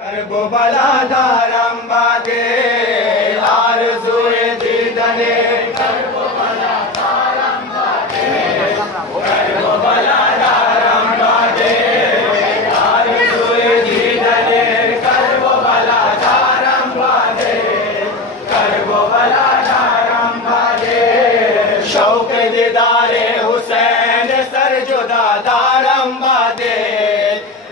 کرب و بلا دارم بادے آرزوی دیدنے کرب و بلا دارم بادے کرب و بلا دارم بادے آرزوی دیدنے کرب و بلا دارم بادے کرب و بلا دارم بادے شوق دیدار حسین سر جدا دارم بادے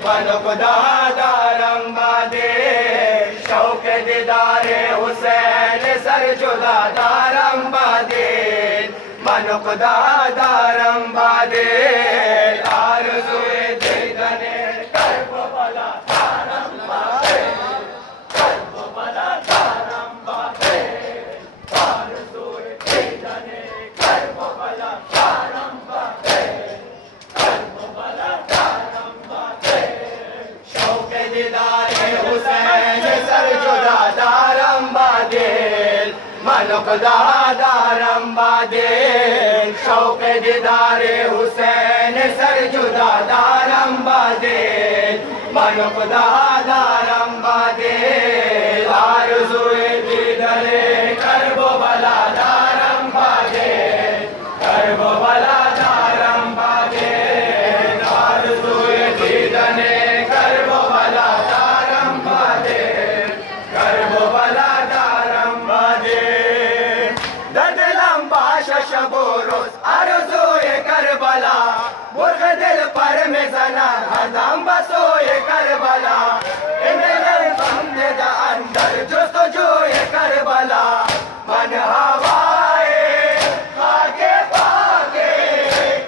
من خدا دارم بادے شوق دیدار حسین سر جدا دارم بادے من خدا دارم بادے آرزوی دیدنے کرب و بلا دارم بادے کرب و بلا دارم بادے آرزوی دیدنے کرب و بلا دارم بادے کرب و بلا دارم بادے شوق دیدار حسین سر جدا دارم بادے من خدا دارم بادے شوق دیدار حسین سر جدا دارم بادے من خدا دارم بادے آرزوی دیدنے کرب و بلا دارم بادے کرب و بلا دارم بادے آرزوی دیدنے کرب و بلا دارم بادے کرب و بلا دارم بادے در دلم باشه شب و روز آرزوی کربلا مرغ دل پر میزند هردم به سوی کربلا ایمیل غم دیده اندر جستجوی کربلا من هوای خاک پاک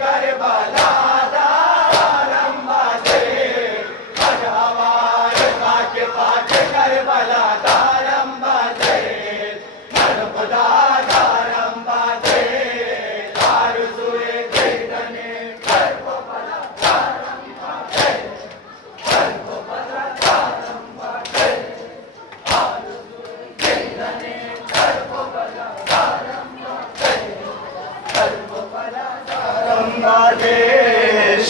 کربلا دارم بادے من هوای خاک پاک کربلا دارم بادے من خدا دارم بادے آرزوی دیدنے کرب و بلا دارم بادے کرب و بلا دارم بادے آرزوی دیدنے کرب و بلا دارم بادے کرب و بلا دارم بادے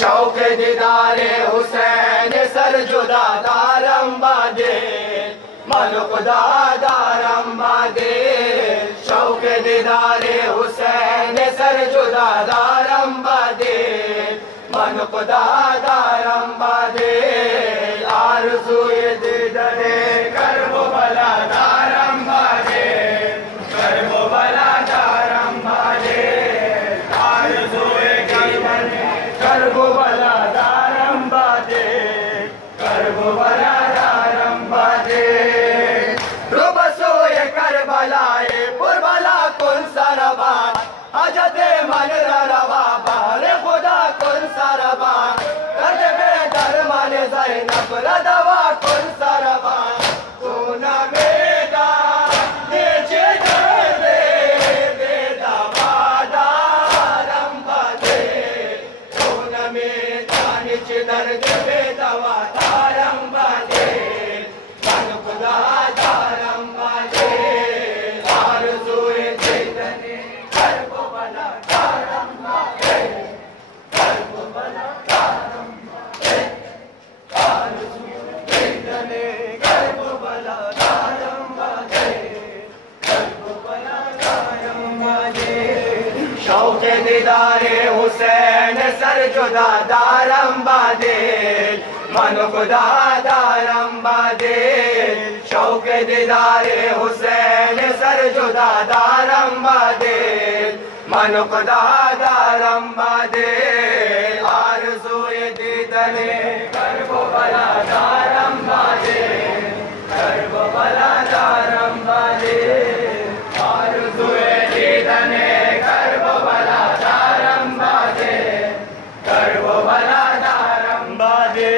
شوق دیدار حسین سر جدا دارم بادے من خدا دارم بادے شوق دیدار حسین سر جدا دارم بادے من خدا دارم بادے آرزوی دیدنے کرب و بلا دارم بادے کرب و بلا دارم بادے آرزوی دیدنے کرب و بلا دارم بادے کرب و بلا دارم بادے رو بسوی کربلائے پربلا کن سربان حاجت من روا بہر خدا کن سربان درد بے درمان زینب ردوا کن سربان تو نہ میدا نیچے درد بے دوا دارم بادے تو نہ میدا نیچے درد بے دوا دارم بادے من خدا دارم بادے آرزوی دیدنے کرب و بلا دارم بادے کرب و بلا دارم بادے آرزوی دیدنے کرب و بلا دارم بادے کرب و بلا دارم بادے شوق دیدار حسین سر جدا دارم بادے من خدا دارم بادے شوق دیدار حسین سر جدا دارم بادے من خدا دارم بادے آرزوی دیدنے کرب و بلا دارم بادے کرب و بلا دارم بادے آرزوی دیدنے کرب و بلا دارم بادے کرب و بلا دارم بادے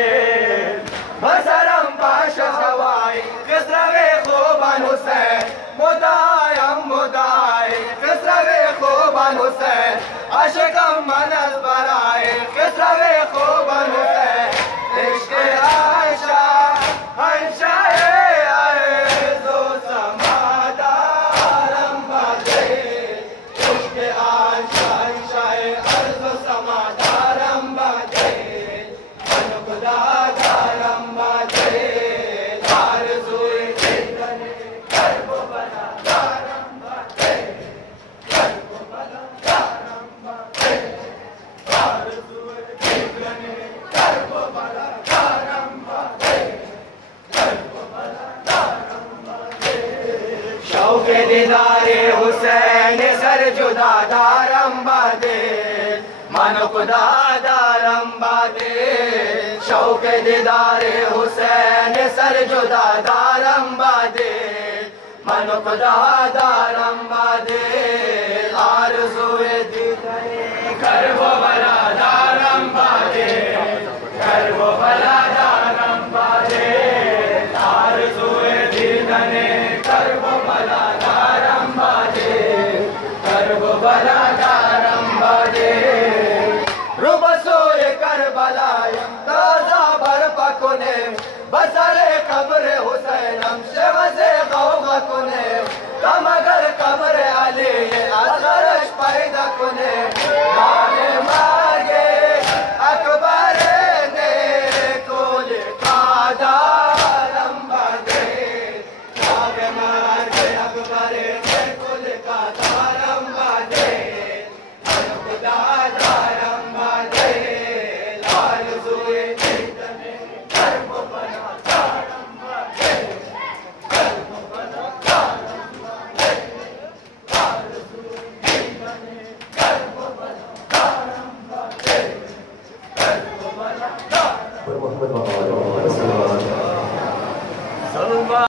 بسرم پاش هوای خسرو خوبان حسین مدایم مدای خسرو خوبان حسین عاشقم من از برای خسرو خوبان حسین دیدار حسین سر جدا دارم بادے من خدا دارم بادے شوق دیدار حسین سر جدا دارم بادے من خدا دارم بادے آرزو